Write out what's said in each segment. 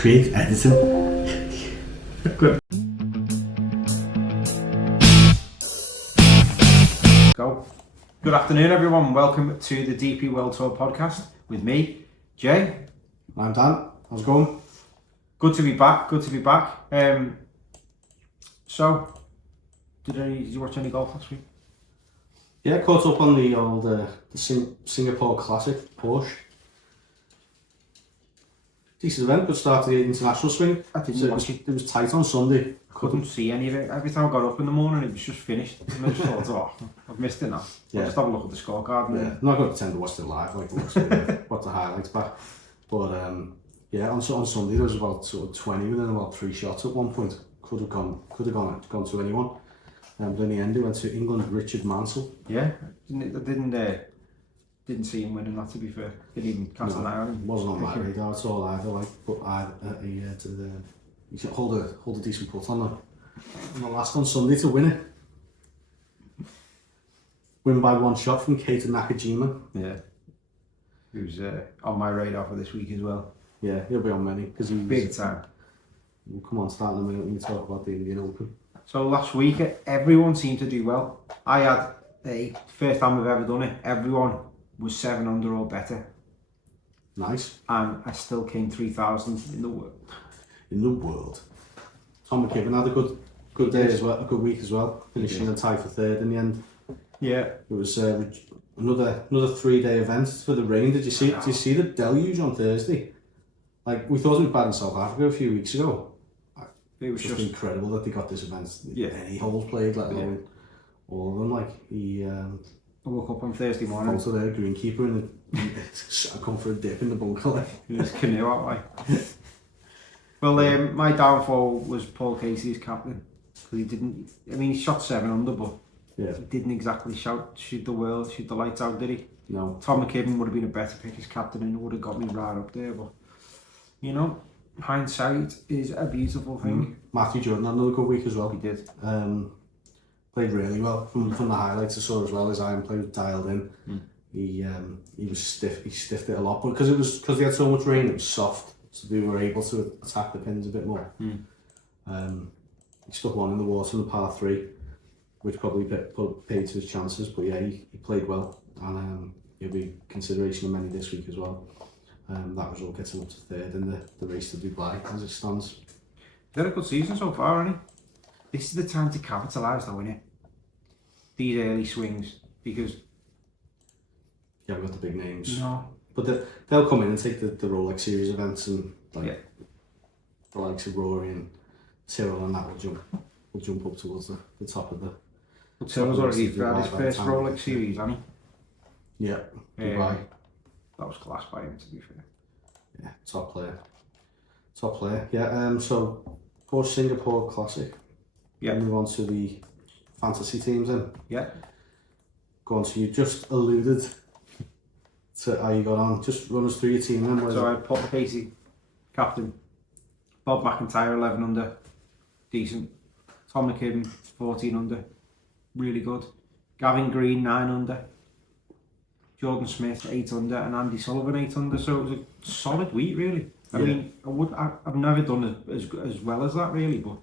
Create editing. Good. Go. Good afternoon, everyone. Welcome to the DP World Tour podcast with me, Jay. I'm Dan. How's it going? Good to be back. Good to be back. So, did you watch any golf last week? Yeah, caught up on the old Singapore Classic Porsche. Decent event, good start to the international swing. I didn't watch it. It was tight on Sunday. Couldn't see any of it. Every time I got up in the morning, it was just finished. And I just thought, I've missed it now. Yeah. I'll just have a look at the scorecard. And I'm not going to pretend to watch it live, like watch the highlights back. But yeah, on Sunday there was about sort of 20 within about 3 shots at one point. Could have gone to anyone. But in the end, it went to England, Richard Mansell. Yeah, I didn't see him winning that, to be fair. Didn't even cast an eye on him. Wasn't on my radar at all either. But you should hold a decent putt on the last on Sunday to win it. Win by 1 shot from Keita Nakajima. Yeah, he was on my radar for this week as well. Yeah, he'll be on many because he's big time. We'll come on, start in a minute when we talk about the Indian Open. So last week, everyone seemed to do well. I had first time I've ever done it. Everyone was 7 under or better. Nice. And I still came 3,000 in the world. In the world. Tom McKibben had a good day as well, a good week as well. Finishing a tie for 3rd in the end. Yeah. It was another 3-day event for the rain. Did you see the deluge on Thursday? Like, we thought it was bad in South Africa a few weeks ago. It was just incredible that they got this event. Yeah. Any holes played, let alone all of them. Like, I woke up on Thursday morning. Also there, greenkeeper, and I come for a dip in the bunker. Like. His canoe out, like. Well, my downfall was Paul Casey's captain. He shot 7 under, but he didn't exactly shoot the lights out, did he? No. Tom McKibben would have been a better pick as captain and would have got me right up there, but, hindsight is a beautiful thing. Matthew Jordan had another good week as well. He did. Played really well from the highlights I saw as well. His iron play was dialed in. He was stiff. He stiffed it a lot, but because they had so much rain, it was soft, so they were able to attack the pins a bit more. He stuck one in the water in the par 3, which probably paid to his chances. But yeah, he played well, and he'll be consideration of many this week as well. That result gets him up to 3rd in the race to Dubai as it stands. He's had a good season so far, hasn't he? This is the time to capitalise though, isn't it? These early swings, because... Yeah, we've got the big names. No. But they'll come in and take the Rolex Series events, and the likes of Rory and Tyrrell and that will jump up towards the top of the... But Tyrrell's already had his first Rolex Series, hasn't he? Yeah, Dubai. That was class by him, to be fair. Yeah, top player. Yeah, so Porsche Singapore Classic. Yeah. Move on to the fantasy teams then. Yeah. Go on, so you just alluded to how you got on. Just run us through your team then. So I had Paul Casey, captain. Bob McIntyre, 11 under. Decent. Tom McKibben, 14 under. Really good. Gavin Green, 9 under. Jordan Smith, 8 under, and Andy Sullivan, 8 under. So it was a solid week, really. I mean, I've never done it as well as that, really, but.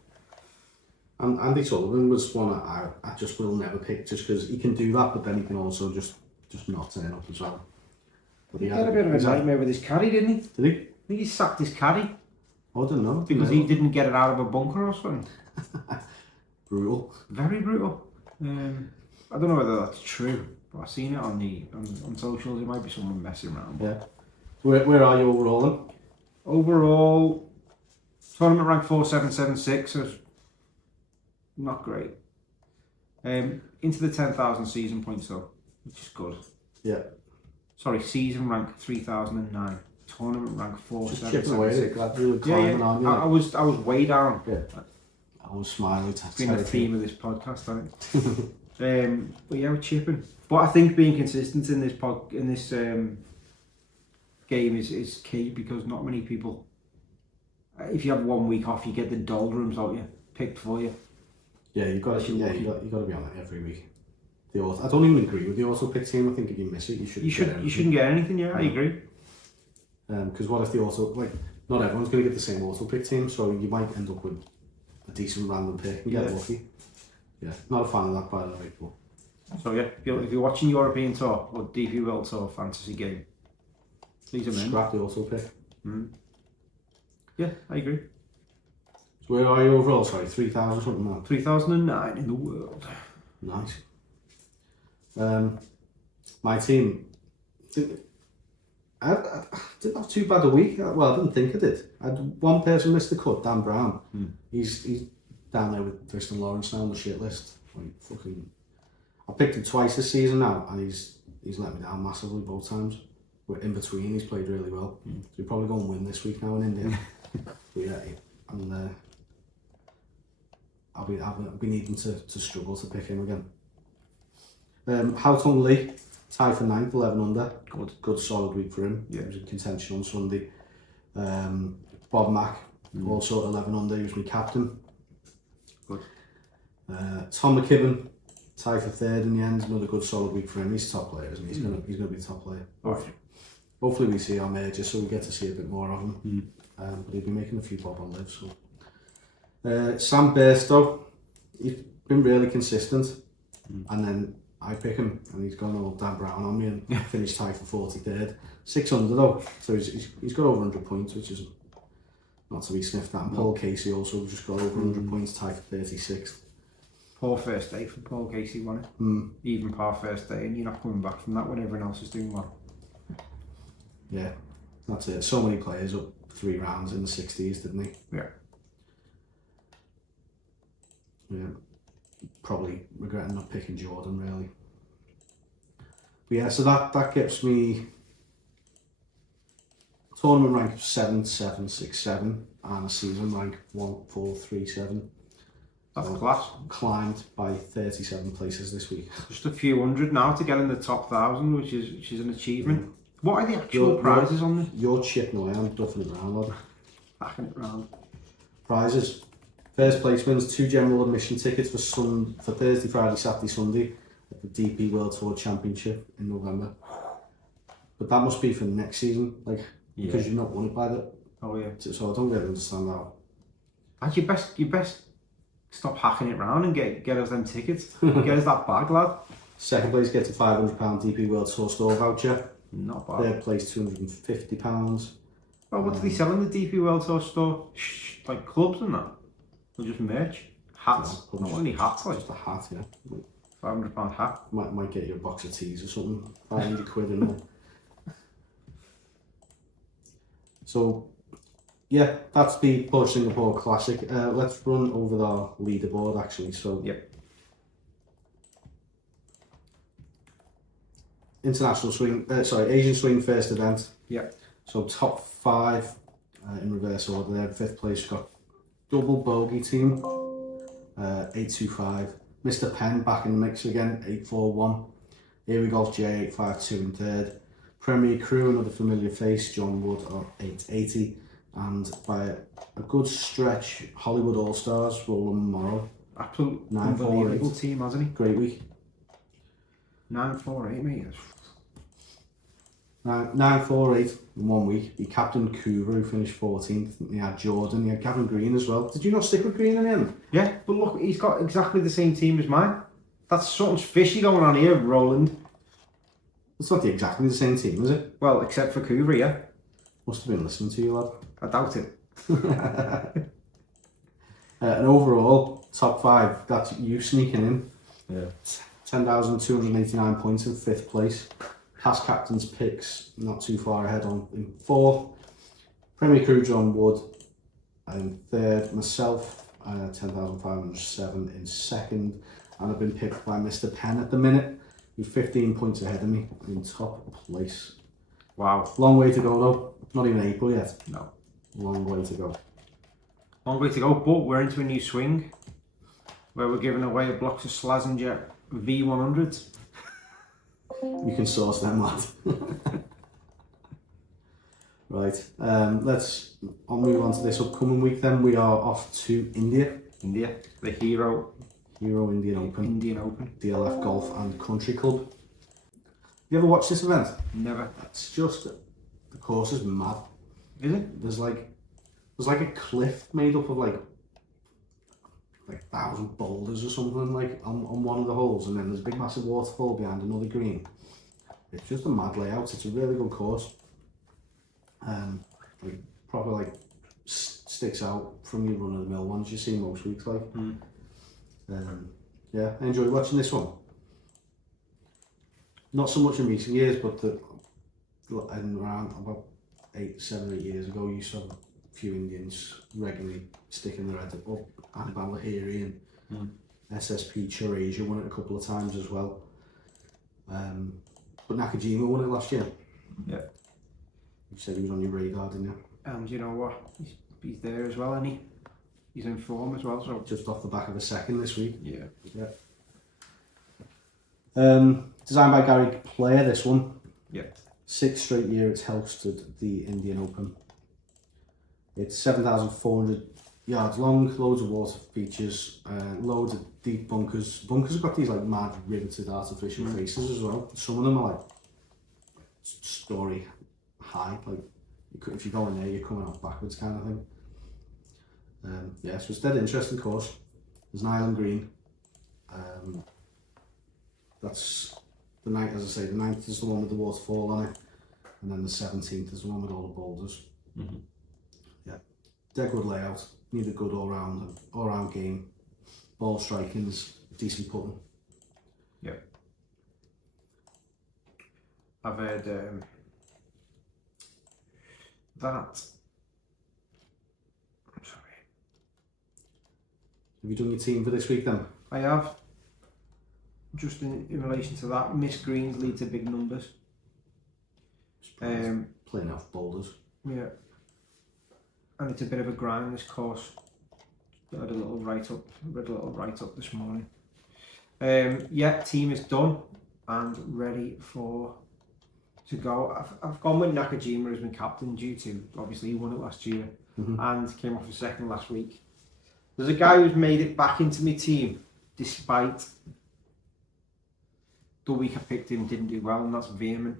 And Andy Sullivan was one I just will never pick, just because he can do that, but then he can also just not turn up as well. But he had a bit of a nightmare with his caddy, didn't he? Did he? I think he sacked his caddy. I don't know. Because he didn't get it out of a bunker or something. Brutal. Very brutal. I don't know whether that's true, but I've seen it on socials. It might be someone messing around. Yeah. Where are you overall then? Overall, tournament rank 4776, so not great. Into the 10,000 season points though, which is good. Yeah. Sorry, season rank 3009. Tournament rank 4776. I was way down. Yeah. I was smiling. It's been the theme of this podcast, hasn't it? But yeah, we're chipping. But I think being consistent in this game is key, because not many people. If you have 1 week off, you get the doldrums, don't you? Picked for you. Yeah, you got to be on it every week. I don't even agree with the auto pick team. I think if you miss it, you shouldn't get anything. Yeah, I agree. Because what if the auto, like, not everyone's going to get the same auto pick team, so you might end up with a decent random pick and get lucky. Yeah, not a fan of that, by the way. But... So yeah, if you're watching European Tour or DP World Tour fantasy game, please amend. Scrap the auto pick. Yeah, I agree. So where are you overall? Sorry, 3,000 something now. 3009 in the world. Nice. My team, I didn't have too bad a week. Well, I didn't think I did. I had one person missed the cut, Dan Brown. He's down there with Tristan Lawrence now on the shit list. Like, fucking, I picked him twice this season now, and he's let me down massively both times. But in between, he's played really well. So he'll probably go and win this week now in India. But yeah, and I'll be needing to struggle to pick him again. Hao Tung Lee, tied for 9th, 11 under. Good solid week for him. Yeah. He was in contention on Sunday. Bob Mack, also 11 under. He was my captain. Good. Tom McKibben, tied for 3rd in the end. Another good solid week for him. He's a top player, isn't he? He's gonna be a top player. Hopefully we see our major, so we get to see a bit more of him. But he'll be making a few bob on live. So Sam Bairstow, he's been really consistent, and then I pick him, and he's gone all Dan Brown on me and finished tied for 43rd. 600 though, so he's got over 100 points, which is not to be sniffed at. And Paul Casey also just got over 100 points, tied for 36th. Poor first day for Paul Casey, wasn't it? Even par first day, and you're not coming back from that when everyone else is doing well. Yeah, that's it. So many players up 3 rounds in the 60s, didn't he? Yeah. Probably regretting not picking Jordan, really. But yeah, so that gets me tournament rank of 7767 and a season rank 1437. That's class. Climbed by 37 places this week. Just a few hundred now to get in the top 1,000, which is an achievement. What are the actual prizes on this? You're chipping away, I'm duffing it round, lad. Backing it round. Prizes. First place wins 2 general admission tickets for Thursday, Friday, Saturday, Sunday at the DP World Tour Championship in November. But that must be for next season, because you've not won it by that. Oh yeah. So I don't really understand that. And you best stop hacking it round and get us them tickets. Get us that bag, lad. Second place gets a £500 DP World Tour store voucher. Not bad. Third place £250. Well, what do they sell in the DP World Tour store? Like clubs and that? Or just merch? Hats? No, not only hats, like. Just a hat, yeah. £500 hat. Might get you a box of teas or something. £500 in there. So, yeah, that's the Porsche Singapore Classic. Let's run over our leaderboard actually. So, yep. International swing, Asian swing first event. Yep. So top 5 in reverse order there. 5th place got double bogey team, 825. Mr. Penn back in the mix again, 841. Here we go, J852 in 3rd. Premier Crew, another familiar face, John Wood at 880. And by a good stretch, Hollywood All Stars, Roland Morrow. Absolute unbelievable team, hasn't he? Great week. 948, mate. 948 in 1 week. He captained Kuru, who finished 14th. He had Jordan, he had Gavin Green as well. Did you not stick with Green in the end? Yeah, but look, he's got exactly the same team as mine. That's something fishy going on here, Roland. It's not exactly the same team, is it? Well, except for Kuru, yeah. Must have been listening to you, lad. I doubt it. And overall, top 5, that's you sneaking in. Yeah. 10,289 points in 5th place. Past captain's picks not too far ahead on in 4th. Premier Crew John Wood in 3rd. Myself 10,507 in 2nd, and I've been picked by Mr. Penn at the minute. He's 15 points ahead of me in top place. Wow. Long way to go though. Not even April yet. No. Long way to go. Long way to go, but we're into a new swing where we're giving away a box of Slazenger V100s. You can source them, lad. Right, let's move on to this upcoming week then. We are off to India. India, the Hero Indian Open. Indian Open. DLF Golf and Country Club. You ever watched this event? Never. It's just, the course is mad. Is it? There's like there's like a cliff made up of like 1,000 boulders or something like on one of the holes, and then there's a big massive waterfall behind another green. It's just a mad layout. It's a really good course. Like proper like sticks out from your run of the mill ones you see most weeks like. Yeah, I enjoyed watching this one. Not so much in recent years, but around about 7 or 8 years ago, you saw a few Indians regularly sticking their head up. Annabelle Lahiri and SSP Churasia won it a couple of times as well. But Nakajima won it last year. Yeah. You said he was on your radar, didn't you? And you know what? He's there as well, isn't he? He's in form as well. So just off the back of a second this week. Yeah. Designed by Gary Player, this one. Yeah. 6th straight year it's hosted the Indian Open. It's 7,400 yards long, loads of water features, loads of deep bunkers. Bunkers have got these like mad riveted artificial faces as well. Some of them are like story high, like if you go in there you're coming out backwards kind of thing. Yeah, so it's a dead interesting course. There's an island green. That's the night, as I say, the 9th is the one with the waterfall on it, and then the 17th is the one with all the boulders. Yeah, dead good layout. Need a good all-round game. Ball striking's decent putting. Yeah. I've heard that. I'm sorry. Have you done your team for this week then? I have. Just in relation to that, missed greens lead to big numbers. Playing off boulders. Yeah. And it's a bit of a grind, this course. I read a little write-up this morning. Yeah, team is done and ready to go. I've gone with Nakajima as my captain due to, obviously he won it last year and came off a second last week. There's a guy who's made it back into my team despite the week I picked him didn't do well, and that's Veerman.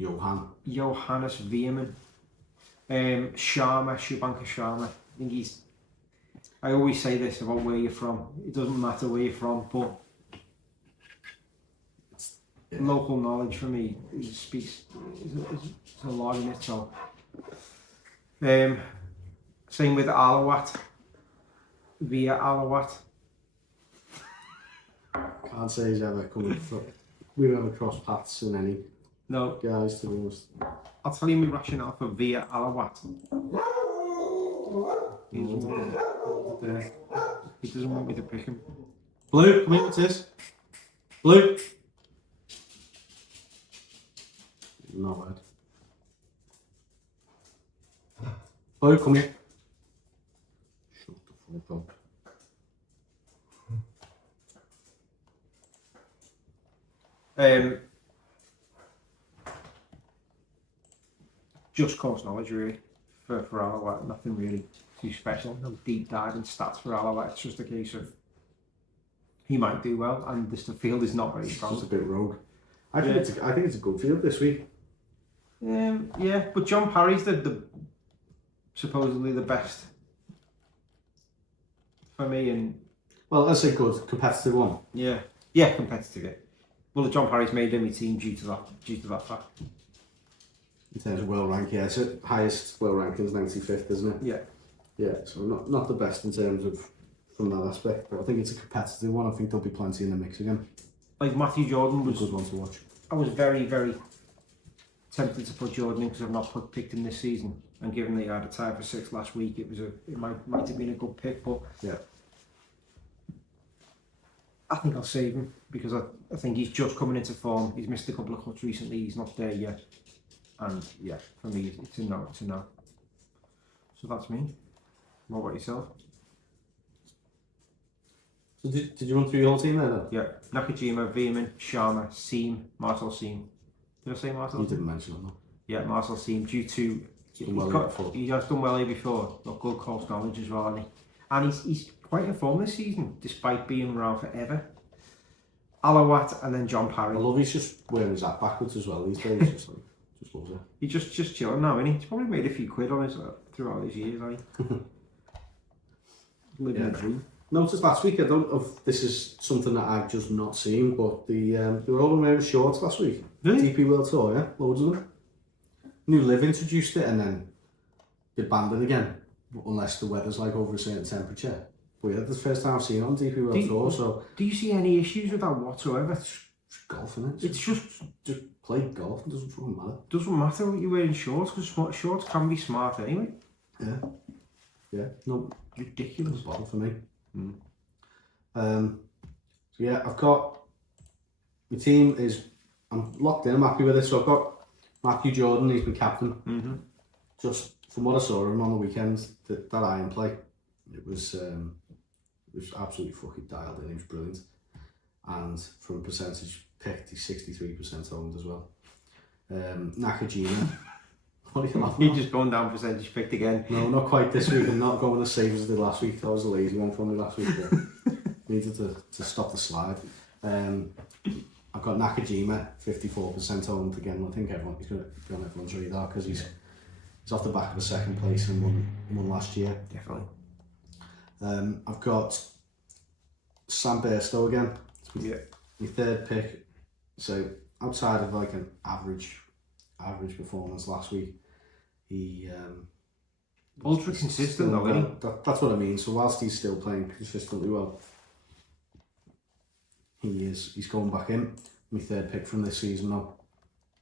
Johannes Veerman. Shubhankar Sharma. I always say this about where you're from. It doesn't matter where you're from, but local knowledge for me speaks a lot in it. So, same with Alawat. Via Alawat. Can't say he's ever come from. We've ever crossed paths in any guys, to be honest. I'll tell you my rationale for Via Alawat. He doesn't want me to pick him. Blue, come here, what's this? Blue! Not bad. Blue, come here. Shut the fuck up. Just course knowledge really for Alawat, nothing really too special, no deep dive in stats for Alawat. It's just a case of he might do well, and the field is not very strong. It's just a bit rogue. I think it's a good field this week. Yeah, but John Parry's the supposedly the best for me, and well, let's say good, competitive one. Yeah, competitive. Yeah. Well, the John Parry's made any team due to that fact. In terms of world rank, yeah, it's the highest world ranking is 95th, isn't it? Yeah. Yeah, so not the best in terms of from that aspect, but I think it's a competitive one. I think there'll be plenty in the mix again. Like Matthew Jordan was a good one to watch. I was very, very tempted to put Jordan in because I've not picked him this season, and given that he had a tie for 6th last week, it might have been a good pick, but yeah, I think I'll save him because I think he's just coming into form. He's missed a couple of cuts recently. He's not there yet, and yeah, for me it's a no. So that's me. What about yourself? So did you run through your whole team there then? Yeah, Nakajima, Veerman, Sharma, Seam, Marcel Seam. Did I say Marcel? You didn't mention him though. Yeah, Marcel Seam, due to he has done well here before. Got good course knowledge as well, and he's quite in form this season, despite being around forever. Alawat and then John Parry. I love he's just wearing his hat backwards as well these days. Just loves it. He's just chilling now, isn't he? He's probably made a few quid on his throughout his years, living a dream. Noticed last week, I don't know if this is something that I've just not seen, but they were all wearing shorts last week. Really? DP World Tour, yeah, loads of them. New Live introduced it and then they banned it again, unless the weather's like over a certain temperature. But yeah, that's the first time I've seen it on DP World Tour, so... Do you see any issues with that whatsoever? It's golf, innit? It's just play golf, it doesn't fucking matter. Doesn't matter what you're wearing shorts, because shorts can be smart anyway. Yeah, no, ridiculous. Bother for me. So yeah, I've got my team I'm locked in. I'm happy with it. So I've got Matthew Jordan. He's been captain. Just from what I saw of him on the weekends, that iron play, it was absolutely fucking dialed in. He was brilliant. And from percentage picked, he's 63% owned as well. Nakajima. What are you laughing at? You're just going down percentage picked again. No, not quite this week. I'm not going the same as I did last week. That was a lazy one from me last week. Needed to stop the slide. I've got Nakajima, 54% owned again. I think he's going to be on everyone's radar because he's off the back of a second place and won last year. Definitely. I've got Sam Bairstow again. My third pick. So outside of like an average performance last week, he ultra consistent though, isn't he? That's what I mean. So whilst he's still playing consistently well, he's going back in. My third pick from this season now,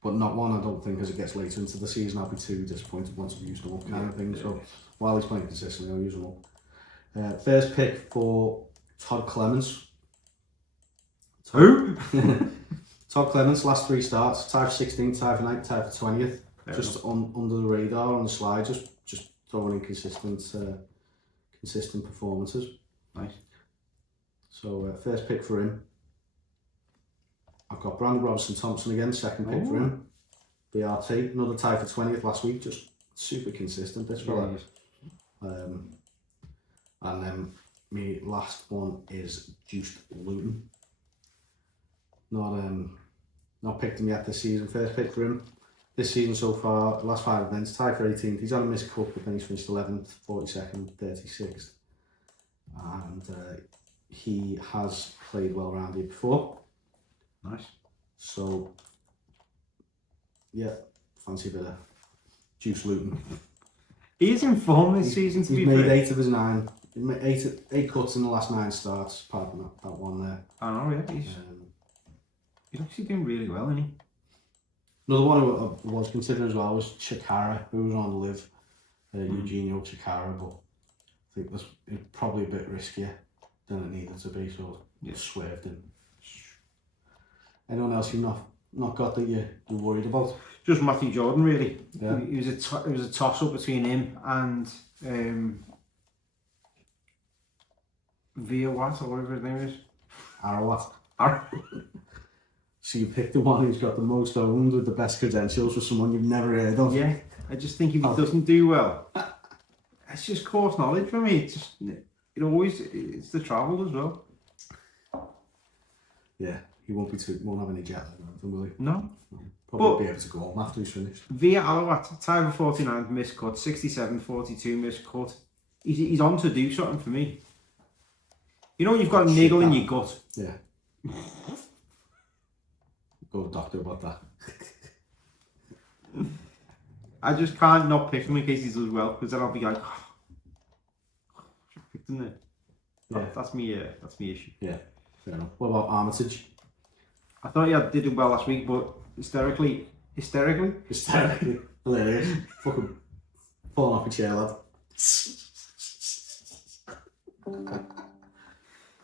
but not one I don't think as it gets later into the season I'll be too disappointed once I've used them up kind of thing. So while he's playing consistently, I'll use them up. First pick for Todd Clements. Who? Todd Clements, last 3 starts, tied for 16th, tied for 9th, tied for 20th. Just under the radar on the slide, just throwing in consistent performances. Nice. So first pick for him. I've got Brandon Robertson-Thompson again, second pick for him. BRT, another tie for 20th last week, just super consistent this fella. And then my last one is Juiced Luton. Not picked him yet this season. First pick for him this season so far. Last 5 events, tied for 18th. He's had a missed cup, but then he's finished 11th, 42nd, 36th, and he has played well around here before. Nice. So yeah, fancy a bit of Juice Luton. He's in form this season. He's made 8 of his 9. He made 8 cuts in the last 9 starts. Apart from that one there. I know, yeah. He's actually doing really well, isn't he? Another one I was considering as well was Chikara, who was on Live, Eugenio Chikara, but I think that's probably a bit riskier than it needed to be, so swerved in. Anyone else you've not got that you're worried about? Just Matthew Jordan, really. Yeah. It was a toss-up between him and Via what, or whatever his name is. Arawat. So you picked the one who's got the most owned with the best credentials for someone you've never heard of. Yeah, I just think if he doesn't do well, it's just course knowledge for me. It's the travel as well. Yeah, he won't have any jet lag or anything, will he? No. Probably be able to go home after he's finished. Via Alawat, time for 49 missed cut, 67, 42 missed cut. He's on to do something for me. You know when you've got a niggle in your gut? Yeah. Go to the doctor about that. I just can't not pick him in case he does well, because then I'll be like, I picked him there. Yeah. That's me issue. Yeah, fair enough. What about Armitage? I thought he did well last week, but hysterically, Hilarious. Fucking falling off a chair, lad.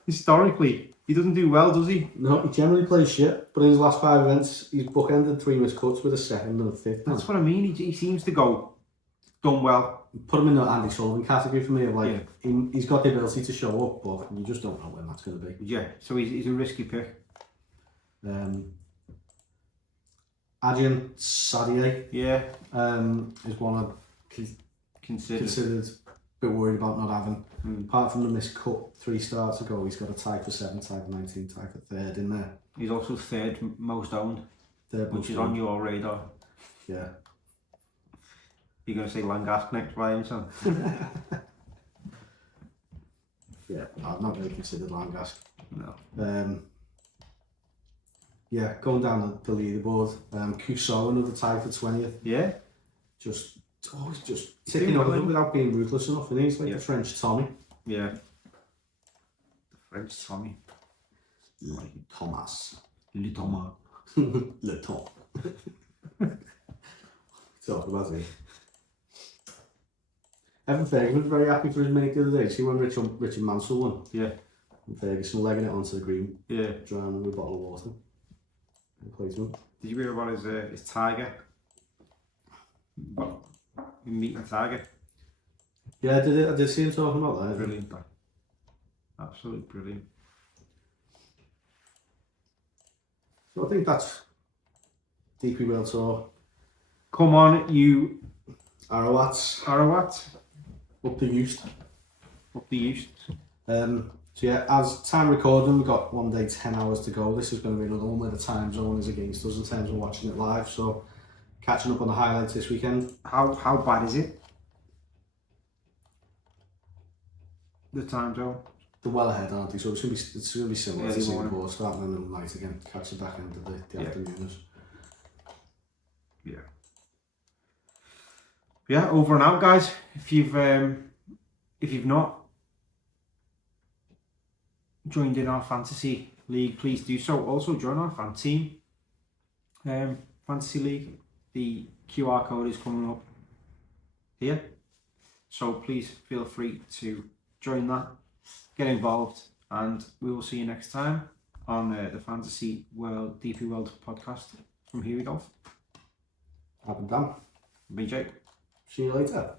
Historically, he doesn't do well, does he? No, he generally plays shit, but in his last 5 events, he's bookended 3 missed cuts with a 2nd and a 5th. That's what I mean. He seems to go done well. Put him in the Andy Sullivan category for me. Of like, he's got the ability to show up, but you just don't know when that's going to be. Yeah, so he's a risky pick. Adrian Sadier, is one I've considered a bit worried about not having. Apart from the missed cut 3 starts ago, he's got a tie for 7, tie for 19, tie for 3rd in there. He's also 3rd most owned, Third which is on your radar. Yeah. You're going to say Langask next by any chance? Yeah, I've not really considered Langask. No. Yeah, going down the leaderboard. Cusot, another tie for 20th. Yeah. Just always just ticking over without being ruthless enough. And he's like Yeah. the French Tommy. Yeah. The French Tommy. Like Thomas. Le Thomas. Le Tom. Talk about it. Evan Ferguson was very happy for his minute the other day. See when Richard Mansell won? Yeah. And Ferguson legging it onto the green. Yeah. Drowning with a bottle of water. Replacement. Did you hear about his tiger? What? Meeting tiger? Yeah, I did see him talking about that. Brilliant. Absolutely brilliant. So I think that's DP World Tour. Come on, you Arrowats. Up the Eust. Up the East. So yeah, as time recording, we've got 1 day, 10 hours to go. This is going to be another one where the time zone is against us in terms of watching it live. So catching up on the highlights this weekend. How bad is it? The time zone? They're well ahead, aren't they? So it's going to be similar Early to morning. Singapore, starting in the night again, catch the back end of the Yeah. afternoons. Yeah. Yeah, over and out, guys. If you've not joined in our fantasy league, please do so. Also join our Fanteam fantasy league. The QR code is coming up here, so please feel free to join that, get involved, and we will see you next time on the Fantasy World DP World podcast from Here We Golf. Up and down. BJ. See you later.